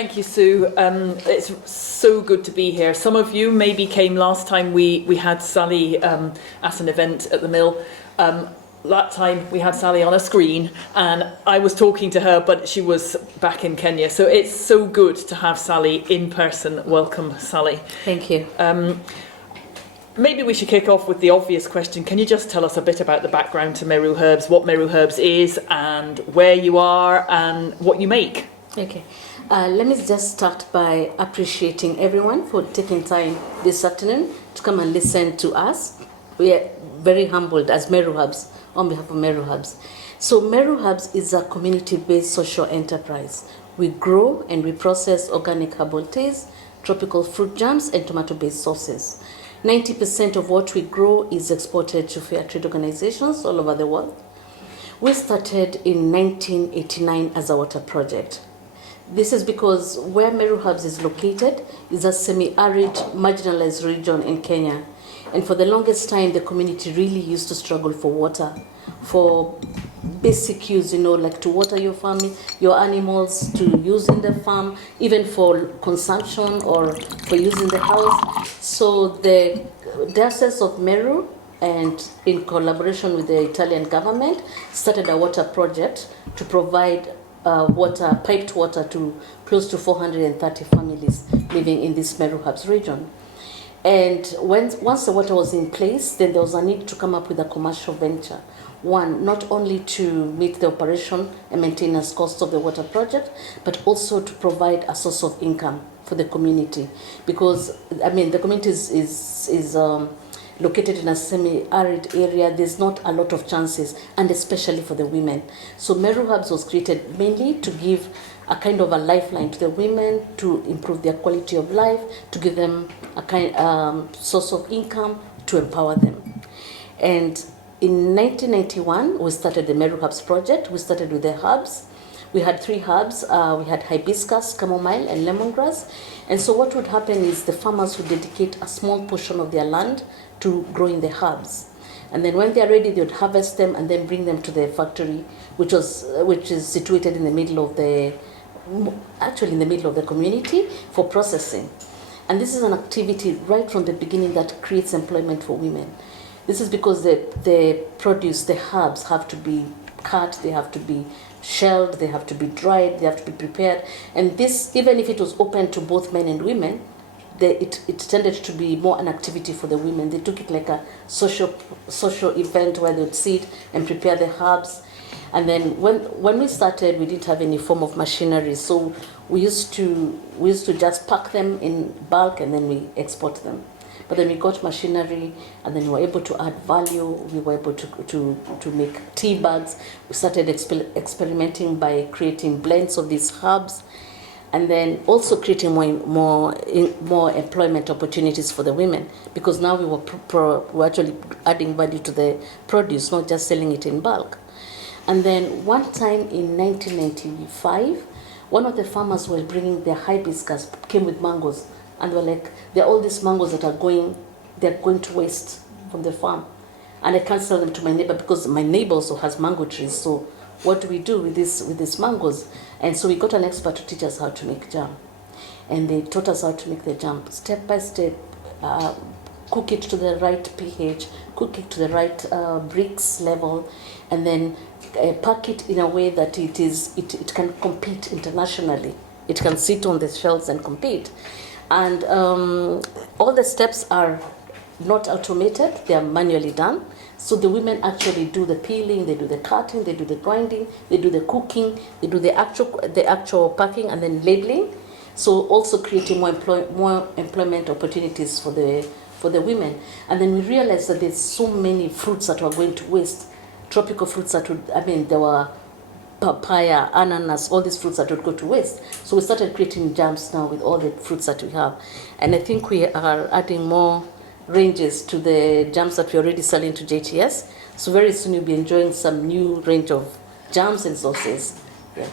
Thank you, Sue. It's so good to be here. Some of you maybe came last time we had Sally at an event at the mill. That time we had Sally on a screen and I was talking to her, but she was back in Kenya. So it's so good to have Sally in person. Welcome, Sally. Thank you. Maybe we should kick off with the obvious question. Can you just tell us a bit about the background to Meru Herbs, what Meru Herbs is and where you are and what you make? Okay. Let me just start by appreciating everyone for taking time this afternoon to come and listen to us. We are very humbled as Meru Herbs, on behalf of Meru Herbs. So Meru Herbs is a community-based social enterprise. We grow and we process organic herbal teas, tropical fruit jams, and tomato-based sauces. 90% of what we grow is exported to fair trade organizations all over the world. We started in 1989 as a water project. This is because where Meru Herbs is located is a semi-arid, marginalized region in Kenya. And for the longest time, the community really used to struggle for water, for basic use, like to water your farm, your animals, to use in the farm, even for consumption or for use in the house. So the Diocese of Meru, and in collaboration with the Italian government, started a water project to provide piped water to close to 430 families living in this Meru Herbs region. And once the water was in place, then there was a need to come up with a commercial venture. One, not only to meet the operation and maintenance costs of the water project, but also to provide a source of income for the community. Because, the community is located in a semi-arid area. There's not a lot of chances, and especially for the women. So Meru Herbs was created mainly to give a kind of a lifeline to the women, to improve their quality of life, to give them a kind source of income, to empower them. And in 1991, we started the Meru Herbs project. We started with the herbs. We had 3 herbs. We had hibiscus, chamomile, and lemongrass. And so what would happen is the farmers would dedicate a small portion of their land to growing the herbs. And then when they are ready, they would harvest them and then bring them to the factory, which is situated in the middle of the community for processing. And this is an activity right from the beginning that creates employment for women. This is because the produce, the herbs, have to be cut, they have to be shelled, they have to be dried, they have to be prepared. And this, even if it was open to both men and women, it tended to be more an activity for the women. They took it like a social event where they would sit and prepare the herbs. And then when we started, we didn't have any form of machinery, so we used to just pack them in bulk and then we export them. But then we got machinery, and then we were able to add value. We were able to make tea bags. We started experimenting by creating blends of these herbs, and then also creating more employment opportunities for the women, because now we were actually adding value to the produce, not just selling it in bulk. And then one time in 1995, one of the farmers were bringing their hibiscus, came with mangoes, and were like, there are all these mangoes that they're going to waste from the farm, and I can't sell them to my neighbor because my neighbor also has mango trees. So what do we do with these mangoes? And so we got an expert to teach us how to make jam, and they taught us how to make the jam step by step. Cook it to the right pH, cook it to the right bricks level, and then pack it in a way that it can compete internationally. It can sit on the shelves and compete. And all the steps are not automated, they are manually done. So the women actually do the peeling, they do the cutting, they do the grinding, they do the cooking, they do the actual packing and then labeling. So also creating more employment opportunities for the women. And then we realized that there's so many fruits that were going to waste, tropical fruits that there were papaya, ananas, all these fruits that would go to waste. So we started creating jams now with all the fruits that we have. And I think we are adding more ranges to the jams that we're already selling to JTS. So very soon you'll be enjoying some new range of jams and sauces. Yeah.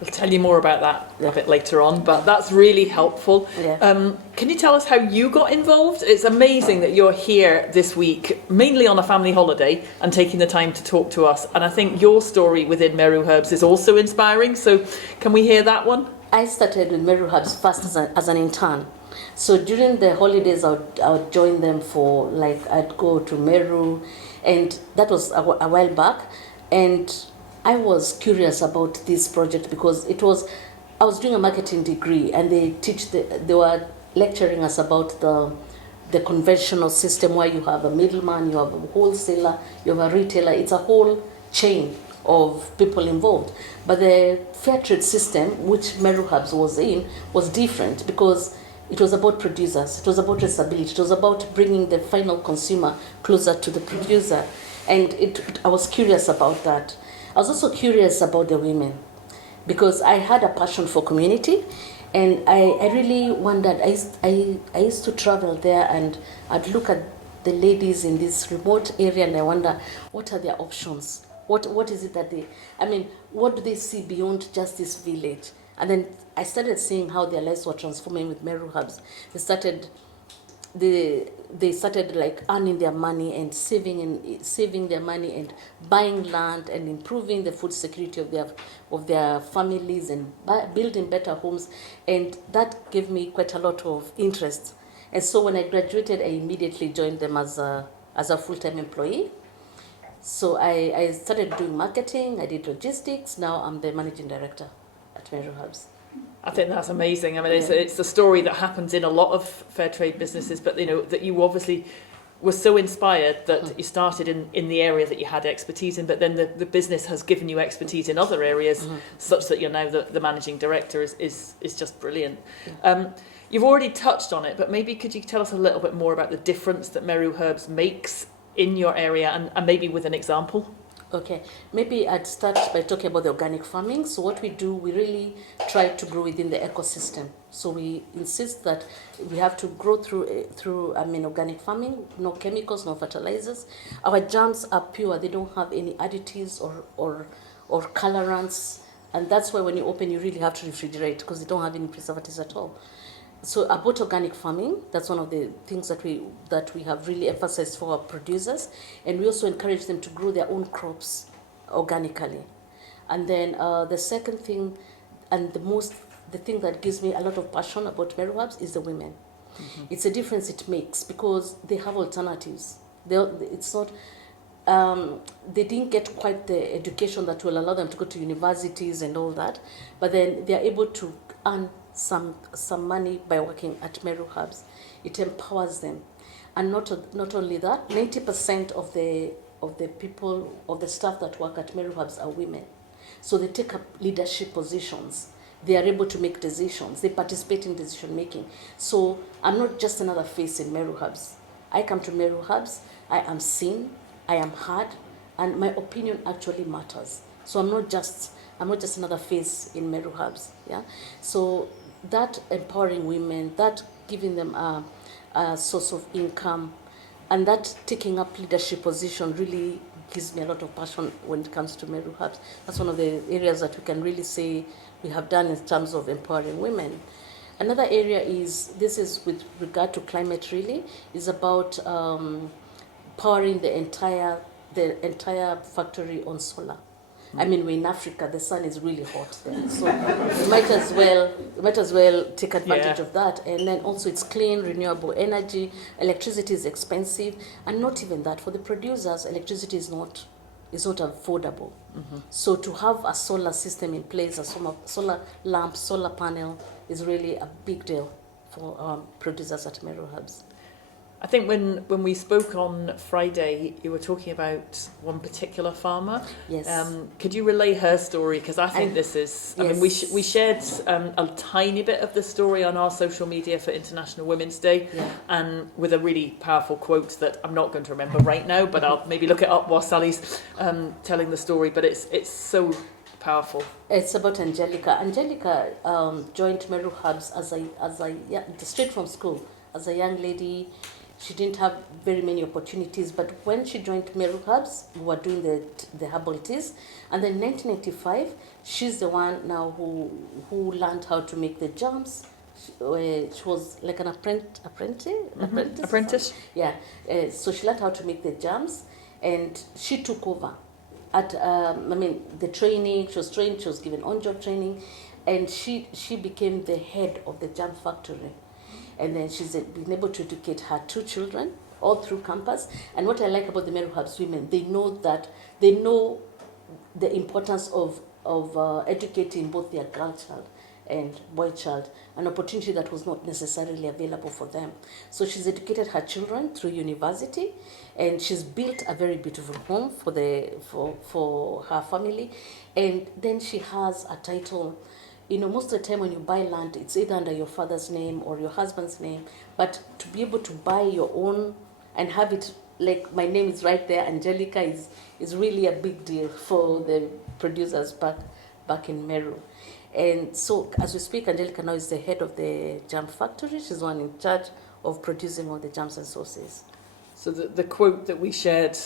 We'll tell you more about that a bit later on, but that's really helpful. Yeah. Can you tell us how you got involved? It's amazing that you're here this week, mainly on a family holiday, and taking the time to talk to us. And I think your story within Meru Herbs is also inspiring. So can we hear that one? I started with Meru Herbs first as an intern. So during the holidays, I would join them for, like, I'd go to Meru, and that was a while back. And I was curious about this project because I was doing a marketing degree, and they were lecturing us about the conventional system where you have a middleman, you have a wholesaler, you have a retailer. It's a whole chain of people involved. But the fair trade system, which Meru Herbs was in, was different because it was about producers, it was about traceability, it was about bringing the final consumer closer to the producer. And I was curious about that. I was also curious about the women because I had a passion for community, and I really wondered. I used to travel there, and I'd look at the ladies in this remote area, and I wonder, what are their options? What is it that what do they see beyond just this village? And then I started seeing how their lives were transforming with Meru Herbs. They started like earning their money and saving their money and buying land and improving the food security of their families and building better homes, and that gave me quite a lot of interest. And so when I graduated, I immediately joined them as a full-time employee. So I started doing marketing, I did logistics. Now I'm the managing director at Meru Herbs. I think that's amazing. I mean, it's a story that happens in a lot of fair trade businesses, but that you obviously were so inspired that you started in the area that you had expertise in, but then the business has given you expertise in other areas, such that you're now the managing director is just brilliant. Yeah. You've already touched on it, but maybe could you tell us a little bit more about the difference that Meru Herbs makes in your area, and maybe with an example? Okay, maybe I'd start by talking about the organic farming. So what we do, we really try to grow within the ecosystem. So we insist that we have to grow through organic farming, no chemicals, no fertilizers. Our jams are pure; they don't have any additives or colorants, and that's why when you open, you really have to refrigerate because they don't have any preservatives at all. So about organic farming, that's one of the things that we have really emphasized for our producers, and we also encourage them to grow their own crops organically. And then the second thing, and the thing that gives me a lot of passion about Meru Herbs is the women. Mm-hmm. It's a difference it makes because they have alternatives. It's not. They didn't get quite the education that will allow them to go to universities and all that, but then they are able to earn some money by working at Meru Herbs. It empowers them, and not only that, 90% of the people, of the staff that work at Meru Herbs are women. So they take up leadership positions. They are able to make decisions. They participate in decision making. So I'm not just another face in Meru Herbs. I come to Meru Herbs, I am seen, I am heard, and my opinion actually matters. So I'm not just another face in Meru Herbs. Yeah. So that empowering women, that giving them a source of income, and that taking up leadership position really gives me a lot of passion when it comes to Meru Herbs. That's one of the areas that we can really say we have done in terms of empowering women. Another area this is with regard to climate really, is about powering the entire factory on solar. I mean, we're in Africa, the sun is really hot there. So you might as well take advantage of that. And then also it's clean, renewable energy. Electricity is expensive. And not even that. For the producers, electricity is not affordable. Mm-hmm. So to have a solar system in place, a solar lamp, solar panel, is really a big deal for producers at Meru Herbs. I think when we spoke on Friday, you were talking about one particular farmer. Yes. Could you relay her story? Because I think this is... I mean, we shared a tiny bit of the story on our social media for International Women's Day, and with a really powerful quote that I'm not going to remember right now, but I'll maybe look it up while Sally's telling the story. But it's so powerful. It's about Angelica. Angelica joined Meru Herbs straight from school as a young lady. She didn't have very many opportunities, but when she joined Meru Herbs, we were doing the herbal teas. And then in 1985, she's the one now who learned how to make the jams. She was like an apprentice. Yeah. So she learned how to make the jams, and she took over at the training. She was trained. She was given on-job training, and she became the head of the jam factory, and then she's been able to educate her 2 children all through campus. And what I like about the Meru Herbs women, they know the importance of educating both their girl child and boy child, an opportunity that was not necessarily available for them. So she's educated her children through university, and she's built a very beautiful home for her family. And then she has a title. Most of the time when you buy land, it's either under your father's name or your husband's name. But to be able to buy your own and have it, like my name is right there, Angelica, is really a big deal for the producers back in Meru. And so as we speak, Angelica now is the head of the jam factory. She's the one in charge of producing all the jams and sauces. So the quote that we shared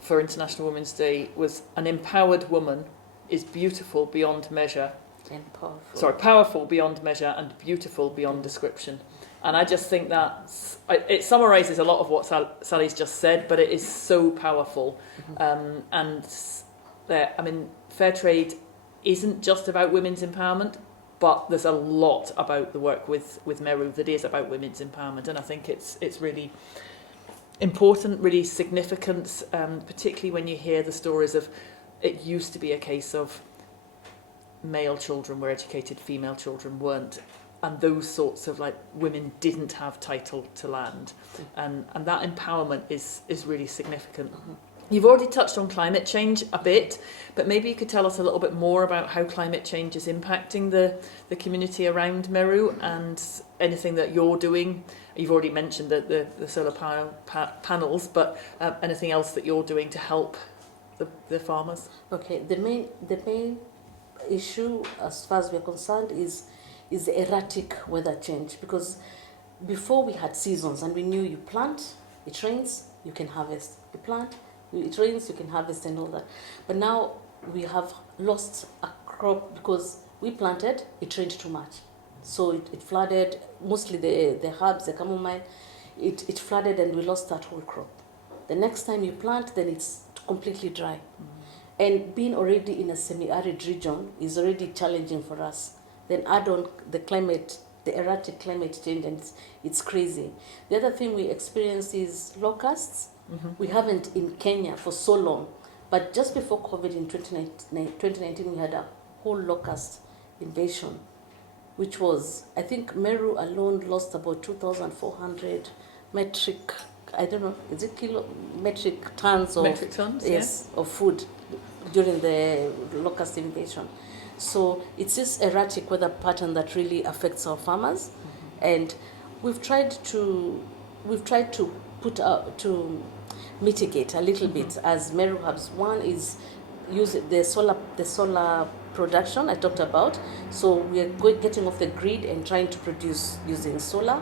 for International Women's Day was, "An empowered woman is beautiful beyond measure." And powerful. Sorry, powerful beyond measure and beautiful beyond description. And I just think it summarises a lot of what Sally's just said, but it is so powerful. And fair trade isn't just about women's empowerment, but there's a lot about the work with Meru that is about women's empowerment. And I think it's really important, really significant, particularly when you hear the stories of, it used to be a case of male children were educated, female children weren't, and those sorts of women didn't have title to land, and that empowerment is really significant. You've already touched on climate change a bit, but maybe you could tell us a little bit more about how climate change is impacting the community around Meru and anything that you're doing. You've already mentioned the solar panels, but anything else that you're doing to help the farmers? Okay, the main issue as far as we're concerned is the erratic weather change, because before we had seasons and we knew you plant, it rains, you can harvest. You plant, it rains, you can harvest and all that. But now we have lost a crop because we planted, it rained too much. So it flooded, mostly the herbs, the chamomile, it flooded and we lost that whole crop. The next time you plant, then it's completely dry. And being already in a semi-arid region is already challenging for us. Then add on the erratic climate change, and it's crazy. The other thing we experience is locusts. We haven't in Kenya for so long, but just before COVID in 2019, we had a whole locust invasion, which was, I think Meru alone lost about 2,400 metric, I don't know, is it metric tons of metric tons? Yes, of food during the locust invasion. So it's this erratic weather pattern that really affects our farmers, and we've tried to mitigate a little bit as Meru Herbs. One is use the solar production I talked about. So we are getting off the grid and trying to produce using solar.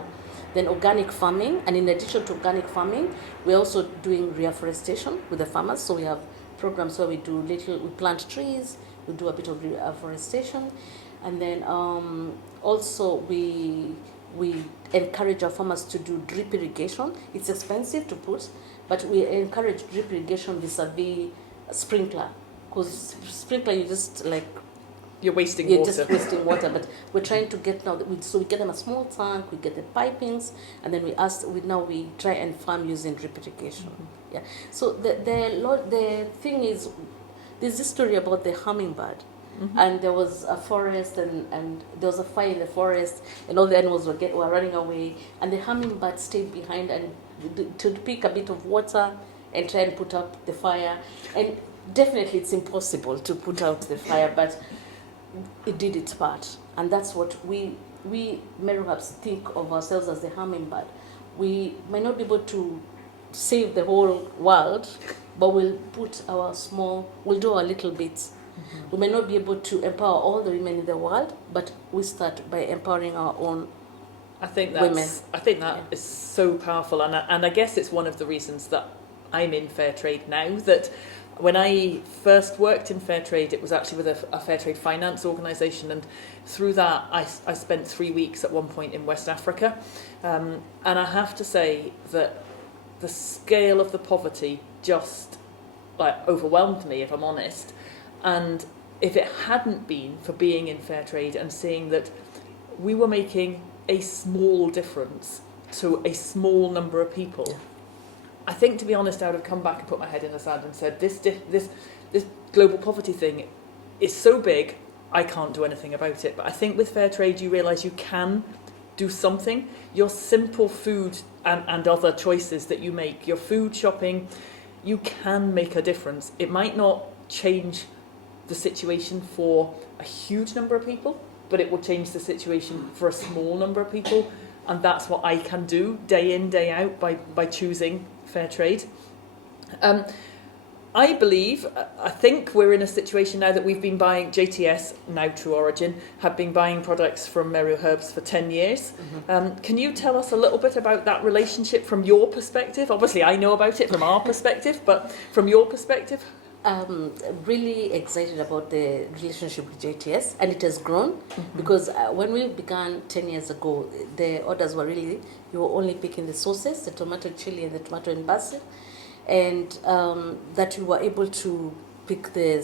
Then organic farming, and in addition to organic farming, we're also doing reforestation with the farmers. So we have programs where we plant trees, we do a bit of reforestation, and then also we encourage our farmers to do drip irrigation. It's expensive to put, but we encourage drip irrigation vis-a-vis sprinkler, because sprinkler you're wasting water. Just wasting water, but we're trying to get so we get them a small tank, we get the pipings, and then we try and farm using drip irrigation. Yeah. So the thing is, there's this story about the hummingbird, and there was a forest, and there was a fire in the forest, and all the animals were running away, and the hummingbird stayed behind and to pick a bit of water and try and put out the fire. And definitely it's impossible to put out the fire, but it did its part, and that's what we Meru Herbs think of ourselves as the hummingbird. We might not be able to save the whole world, but we'll do our little bits. We may not be able to empower all the women in the world, but we start by empowering our own women. I think that is so powerful, and I guess it's one of the reasons that I'm in fair trade now. That when I first worked in fair trade, it was actually with a fair trade finance organisation, and through that I spent 3 weeks at one point in West Africa, and I have to say that the scale of the poverty just overwhelmed me, if I'm honest. And if it hadn't been for being in fair trade and seeing that we were making a small difference to a small number of people, Yeah. I think, to be honest, I would have come back and put my head in the sand and said, this global poverty thing is so big, I can't do anything about it. But I think with fair trade, you realise you can do something. Your simple food and other choices that you make, your food shopping, you can make a difference. It might not change the situation for a huge number of people, but it will change the situation for a small number of people. And that's what I can do day in, day out by choosing fair trade. I think we're in a situation now that we've been buying JTS, now True Origin, have been buying products from Meru Herbs for 10 years. Can you tell us a little bit about that relationship from your perspective? Obviously, I know about it from our perspective, but from your perspective? Really excited about the relationship with JTS, and it has grown because when we began 10 years ago, the orders were really, you were only picking the sauces, the tomato chili and the tomato and basil, and that you were able to pick the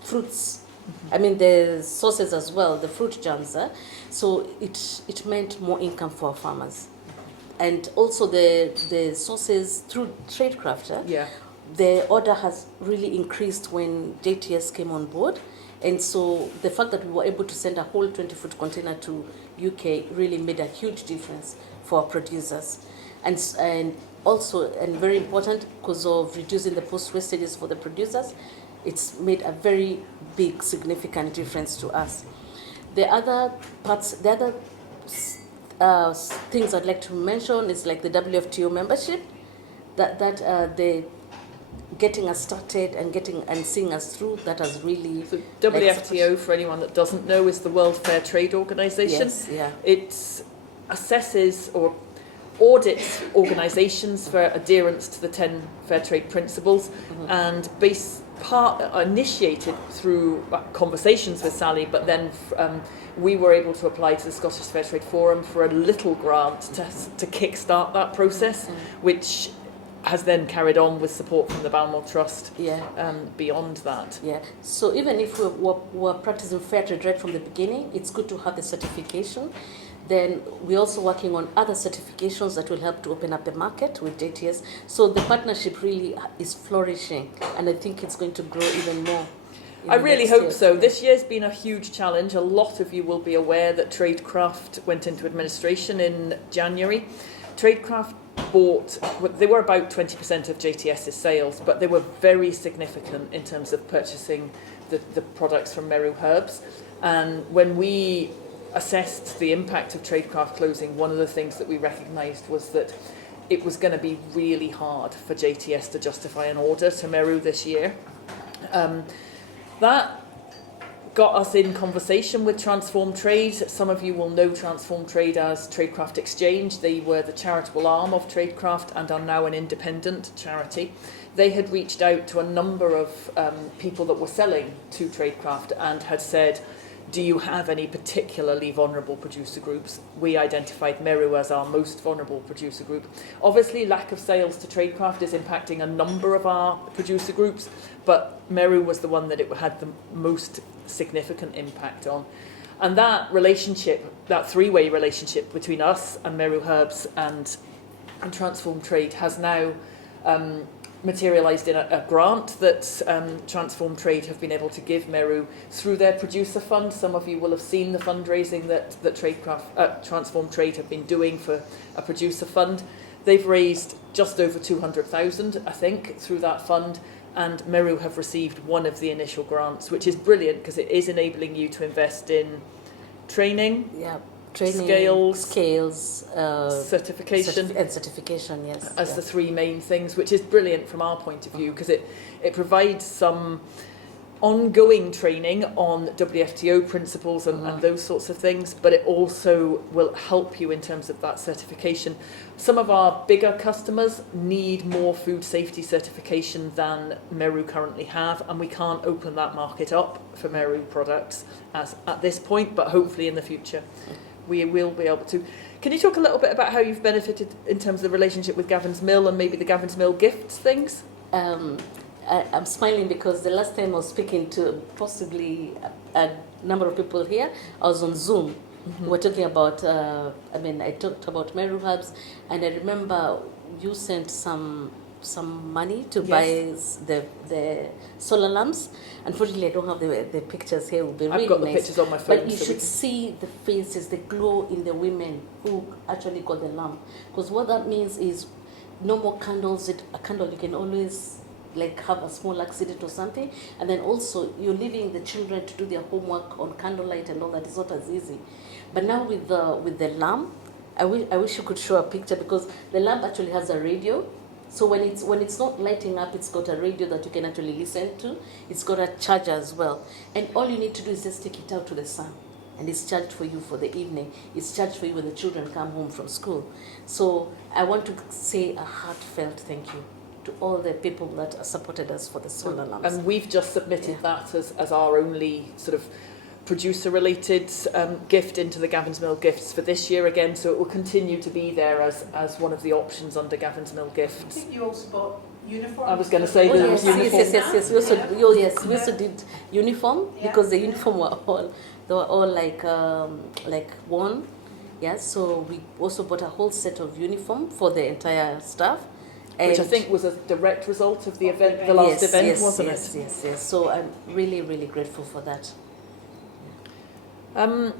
fruits, I mean the sauces as well, the fruit jams. So it meant more income for our farmers. And also the sauces through Tradecraft, Yeah. the order has really increased when JTS came on board. And so the fact that we were able to send a whole 20-foot container to UK really made a huge difference for our producers. And also, and very important, because of reducing the post-wastages for the producers, it's made a very big, significant difference to us. The other things I'd like to mention is like the WFTO membership, that the getting us started and seeing us through, that has really... So WFTO, for anyone that doesn't know, is the World Fair Trade Organization. Yes, yeah. It assesses or audits organisations for adherence to the 10 fair trade principles, and initiated through conversations with Sally, but then we were able to apply to the Scottish Fair Trade Forum for a little grant to kickstart that process, which has then carried on with support from the Balmoral Trust beyond that. Yeah. So even if we're practicing fair trade right from the beginning, it's good to have the certification. Then we're also working on other certifications that will help to open up the market with JTS. So the partnership really is flourishing, and I think it's going to grow even more. I really hope so. This year's been a huge challenge. A lot of you will be aware that Tradecraft went into administration in January. Tradecraft they were about 20% of JTS's sales, but they were very significant in terms of purchasing the products from Meru Herbs. And when we assessed the impact of Tradecraft closing, one of the things that we recognised was that it was going to be really hard for JTS to justify an order to Meru this year. That got us in conversation with Transform Trade. Some of you will know Transform Trade as Tradecraft Exchange. They were the charitable arm of Tradecraft and are now an independent charity. They had reached out to a number of people that were selling to Tradecraft and had said, do you have any particularly vulnerable producer groups? We identified Meru as our most vulnerable producer group. Obviously, lack of sales to Tradecraft is impacting a number of our producer groups, but Meru was the one that it had the most significant impact on. And that relationship, that three-way relationship between us and Meru Herbs and Transform Trade has now materialised in a grant that Transform Trade have been able to give Meru through their producer fund. Some of you will have seen the fundraising that Transform Trade have been doing for a producer fund. They've raised just over 200,000, I think, through that fund, and Meru have received one of the initial grants, which is brilliant because it is enabling you to invest in training, scales, certification, and certification, yes, as the three main things, which is brilliant from our point of view because it provides some ongoing training on WFTO principles and those sorts of things, but it also will help you in terms of that certification. Some of our bigger customers need more food safety certification than Meru currently have, and we can't open that market up for Meru products at this point, but hopefully in the future we will be able to. Can you talk a little bit about how you've benefited in terms of the relationship with Gavin's Mill and maybe the Gavin's Mill gifts things? I'm smiling because the last time I was speaking to possibly a number of people here, I was on Zoom. We were talking about, I talked about Meru Herbs, and I remember you sent some money to buy the solar lamps. Unfortunately, I don't have the pictures here. It would be really I've got the nice. pictures on my phone. But you should see the faces, the glow in the women who actually got the lamp. Because what that means is no more candles. A candle, you can always like have a small accident or something. And then also you're leaving the children to do their homework on candlelight and all that. It's not as easy. But now with the lamp, I wish you could show a picture, because the lamp actually has a radio. So when it's not lighting up, it's got a radio that you can actually listen to. It's got a charger as well. And all you need to do is just take it out to the sun. And it's charged for you for the evening. It's charged for you when the children come home from school. So I want to say a heartfelt thank you to all the people that supported us for the solar lamps. And we've just submitted that as our only sort of producer-related gift into the Gavin's Mill gifts for this year again, so it will continue to be there as one of the options under Gavin's Mill I gifts. think you also bought uniforms. I was going to say Oh, the yes, uniform. yes. We also did uniform, because the uniform were all like worn. Yeah, so we also bought a whole set of uniform for the entire staff. Which I think was a direct result of the event, the last event, wasn't it? Yes. So I'm really, really grateful for that. I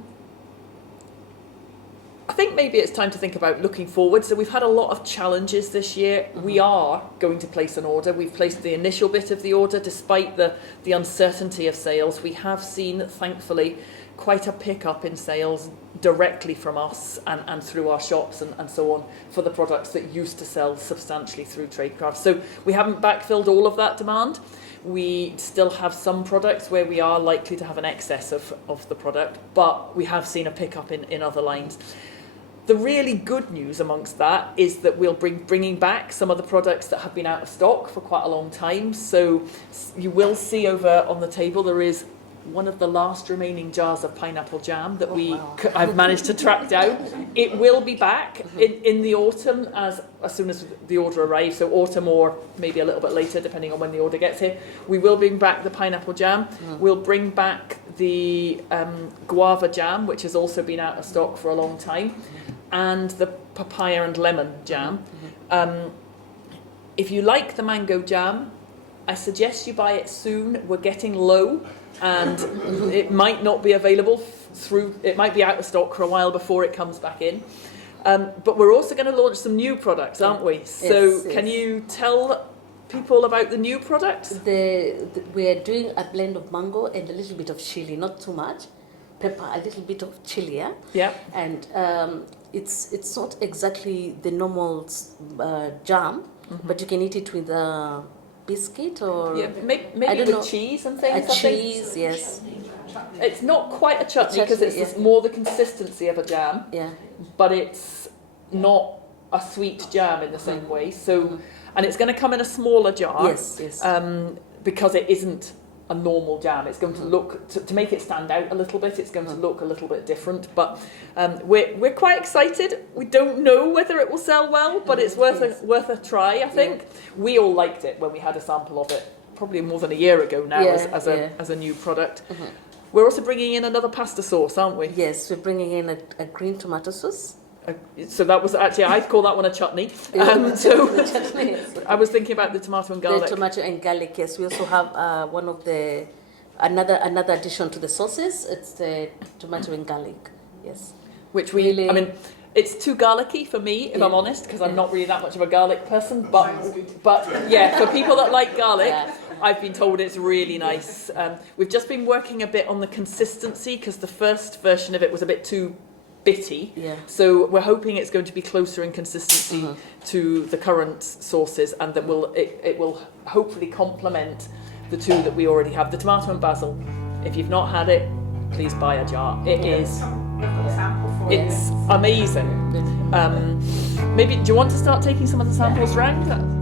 think maybe it's time to think about looking forward. So we've had a lot of challenges this year. We are going to place an order. We've placed the initial bit of the order despite the uncertainty of sales. We have seen, thankfully, quite a pickup in sales directly from us and through our shops and so on for the products that used to sell substantially through Tradecraft. So we haven't backfilled all of that demand. We still have some products where we are likely to have an excess of the product, but we have seen a pickup in other lines. The really good news amongst that is that we'll bringing back some of the products that have been out of stock for quite a long time. So you will see over on the table there is one of the last remaining jars of pineapple jam that I've managed to track down. It will be back in the autumn as soon as the order arrives, so autumn or maybe a little bit later depending on when the order gets here. We will bring back the pineapple jam. We'll bring back the guava jam, which has also been out of stock for a long time, and the papaya and lemon jam. If you like the mango jam, I suggest you buy it soon. We're getting low and it might not be available it might be out of stock for a while before it comes back in. But we're also going to launch some new products, aren't we? So can you tell people about the new products? We're doing a blend of mango and a little bit of chili, not too much. Pepper, a little bit of chili, Yeah. And it's not exactly the normal jam, but you can eat it with biscuit or maybe with cheese and things. Cheese, yes. It's not quite a chutney because it's more the consistency of a jam. Yeah. But it's not a sweet jam in the same way. So, and it's going to come in a smaller jar. Yes. Because it isn't a normal jam. It's going to look to make it stand out a little bit. It's going to look a little bit different. But we're quite excited. We don't know whether it will sell well, but it's worth a try. I think we all liked it when we had a sample of it, probably more than a year ago now as a new product. We're also bringing in another pasta sauce, aren't we? Yes, we're bringing in a green tomato sauce. So that was actually, I'd call that one a chutney. I was thinking about the tomato and garlic. The tomato and garlic, yes. We also have another addition to the sauces. It's the tomato and garlic, yes. Which it's too garlicky for me, if I'm honest, because I'm not really that much of a garlic person. But yeah, for people that like garlic, I've been told it's really nice. We've just been working a bit on the consistency because the first version of it was a bit too bitty. Yeah. So we're hoping it's going to be closer in consistency to the current sauces, and that it will hopefully complement the two that we already have, the tomato and basil. If you've not had it, please buy a jar. It's amazing. Maybe do you want to start taking some of the samples round?